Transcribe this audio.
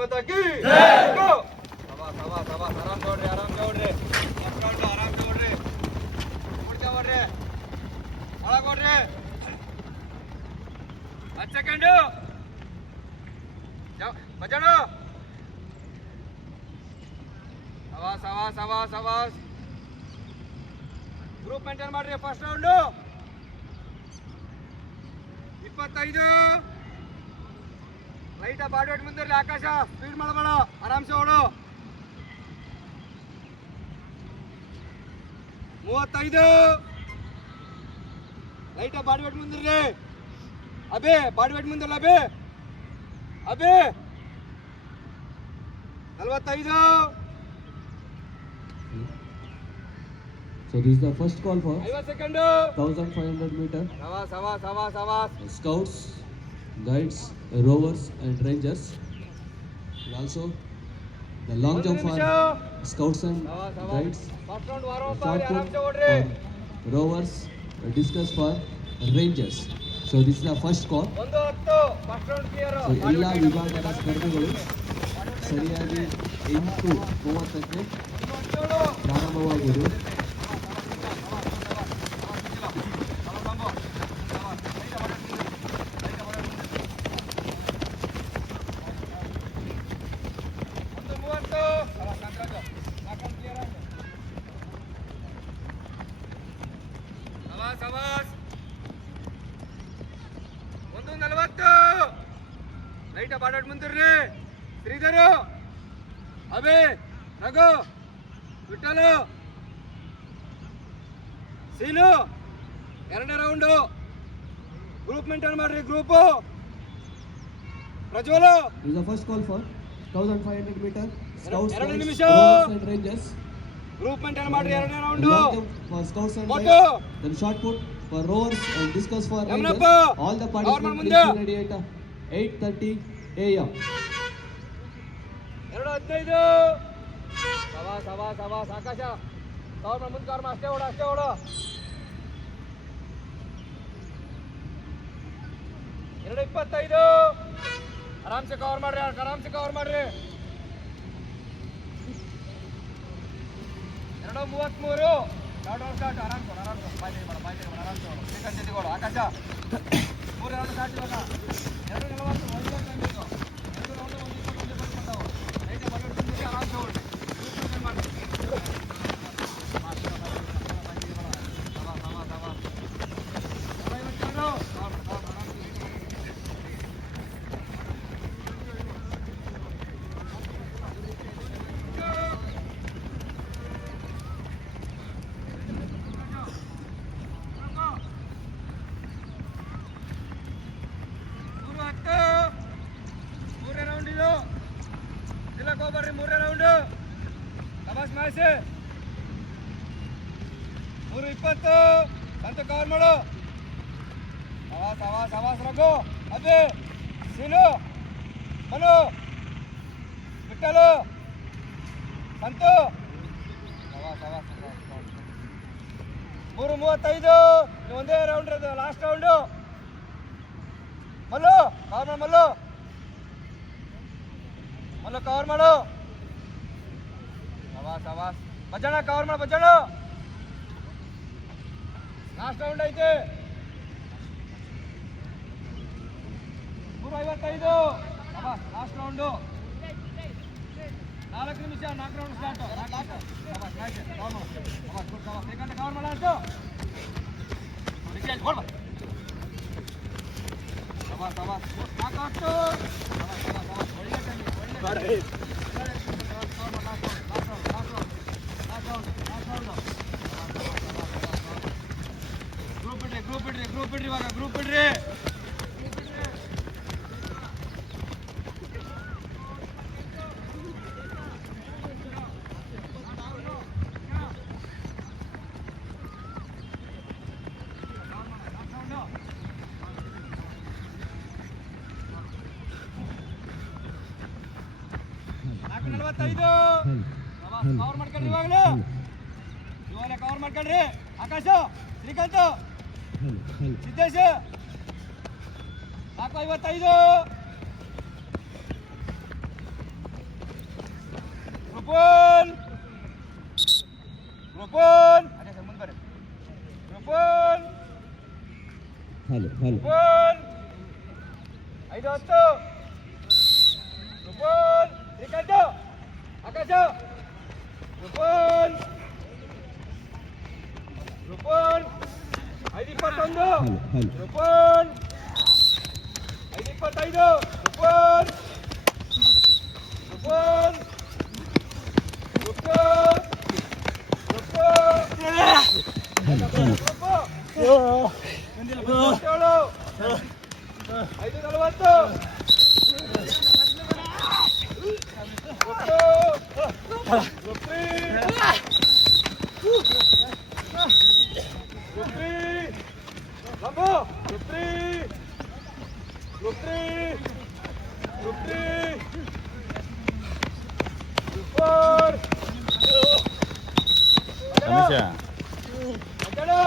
माता की जय। आराम से ओढ़ रहे सेकंड बचाओ आवाज ग्रुप मेंटेन ಮಾಡ್ರಿ first round 25 light body weight ಮುಂದಿರಲಿ ಆಕಾಶ ಸ್ಪೀಡ್ ಮಾಡಬೇಡ ಆರಾಮ್ಸೆ ಓಡು 35 ಲೈಟ್ ಬಾಡಿ ವೇಟ್ ಮುಂದಿರಲಿ ಅಬೇ ಬಾಡಿ ವೇಟ್ ಮುಂದಿರಲ್ಲ ಅಬೇ 45 So this is the first call for 50 seconds 1500 meter. Savas. Scouts, guides, rovers and rangers. And also the long jump for scouts and guides. First round Short put for rovers, discus for rangers. So this is the first call. First round clear So ಎಲ್ಲ ವಿಭಾಗದ ಸ್ಪರ್ಧೆಗಳು ಸರಿಯಾಗಿ 8:30ಕ್ಕೆ ಪ್ರಾರಂಭವಾಗುವುದು. ಒಂದು 40 light ಬಾಡಾಟ್ ಮುಂದಿರ್ರಿ Shridhar ಅಬೇ Raghu ವಿಠಲು ಸೀನು ಎರಡನೇ round group maintain ಮಾಡ್ರಿ group Prajwal This is the first call for 1500 meter. Scouts, ಎರಡು guides, ನಿಮಿಷ. rovers and rangers. Group maintain ಮಾಡ್ರಿ ಎರಡನೇ The round long jump for scouts and Moto. guides. Then short put for rovers and discus for rangers. Yamnappa. All the Power participants man will ಮುಂದೆ. be ready at 8:30 a.m. 2:15 ಸವಾಸ್ Akash cover ಮುಂದೆ cover ಅಷ್ಟೇ ಓಡು 2:25 ಆರಾಮ್ಸೆ cover ಮಾಡ್ರಿ 2:33 start ಆರಾಮ್ ಬಾಯ್ ಆರಾಮ್ಸೆ ಓಡು ಆಕಾಶ 3 round start ಇವಾಗ 2:40 ಆರಾಮ್ಸೆ ಓಡಿ ಮೂರನೇ ರೌಂಡ್ ಇದು ತಿಲಕ್ ಹೋಗ್ಬರ್ರಿ ಮೂರನೇ ರೌಂಡ್ ತಮಾಷ್ ಮಾಯಿಸಿ 3:20 ಅಂತ ಕವರ್ ಮಾಡು ಸವಾಸ್ ರಘು ಅದೇ ಸೀನು ಮನು ಬಿಟ್ಟಲು ಸಂತು 3:35 ಒಂದೇ ರೌಂಡ್ ಅದು ಲಾಸ್ಟ್ ರೌಂಡು ಮಲ್ಲು ಕವರ್ ಮಾಡು ಮಲ್ಲು ಕವರ್ ಮಾಡು ಸವಾಸ್ ಬಜ್ಜಣ ಕವರ್ ಮಾಡು ಬಜ್ಜಣ ಲಾಸ್ಟ್ ರೌಂಡ್ ಐತೆ 3:55 ಲಾಸ್ಟ್ ರೌಂಡು 4 ನಿಮಿಷ 4 ರೌಂಡ್ ಸ್ಟಾರ್ಟ್ ಸೆಕೆಂಡ್ ಕವರ್ ಮಾಡ ಅಷ್ಟು ಸಾಕಷ್ಟು ಒಳ್ಳೆ ಗ್ರೂಪ್ ಬಿಡ್ರಿ ಇವಾಗ ಗ್ರೂಪ್ ಬಿಡ್ರಿ ಕವರ್ ಮಾಡ್ಕೊಂಡ್ರಿ ಇವಾಗಲೂ ಇವಾಗ ಕವರ್ ಮಾಡ್ಕೊಂಡ್ರಿ ಆಕಾಶ ಶ್ರೀಕಾಂತ್ ಸಿದ್ದೇಶ್ ಸಾಕು 55 group one group one group one hello group one 5-10 group one Srikanth Akash group one group one 5-21 hello group one 5-25 group one group one group group ಐದು 40 group 3 Lambo, group 3, group 3, group 3, group 4. Anisha. Angelo.